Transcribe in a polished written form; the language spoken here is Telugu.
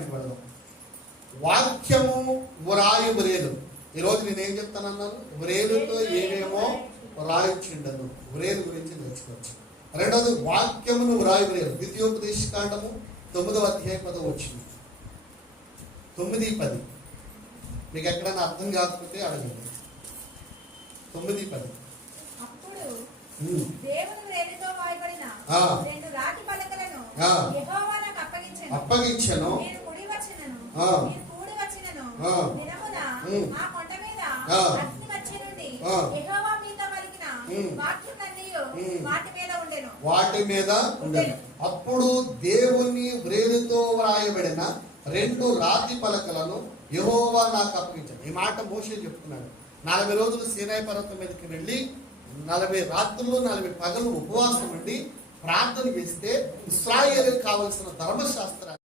పాయింట్కి వెళ్దాం. వాక్యము వ్రాయు వ్రేలు. ఈరోజు నేనేం చెప్తానన్నాను? వ్రేలుతో ఏమేమో వ్రాయించిండను. వ్రేలు గురించి నేర్చుకోవచ్చు. రెండవది వాక్యమును వ్రాయు వ్రేలు. ద్వితీయోపదేశ కాండము 9వ అధ్యాయం 10వ వచనం. 9:10. మీకు ఎక్కడైనా అర్థం కాకపోతే అడగండి. 9:10. అప్పుడు దేవుని వ్రేలితో వాయబడిన రెండు రాతి పలకలను యెహోవా నాకు అప్పగించెను. మీరు కూడి వచ్చినను దినమున ఆ కొండ మీద అగ్ని మధ్య నుండి యెహోవా మీతో పలికిన వాక్యములన్నీయు వాటి మీద ఉండెను. అప్పుడు దేవుని వ్రేలితో వ్రాయబడిన రెండు రాతి పలకలను యెహోవా నాకు అప్పగించాడు. ఈ మాట మోషే చెప్తున్నాడు. 40 రోజులు సీనాయి పర్వతం మీదకి వెళ్ళి 40 రాత్రులు 40 పగలు ఉపవాసం ఉండి ప్రార్థన చేస్తే ఇశ్రాయేలుకు కావలసిన ధర్మశాస్త్రాన్ని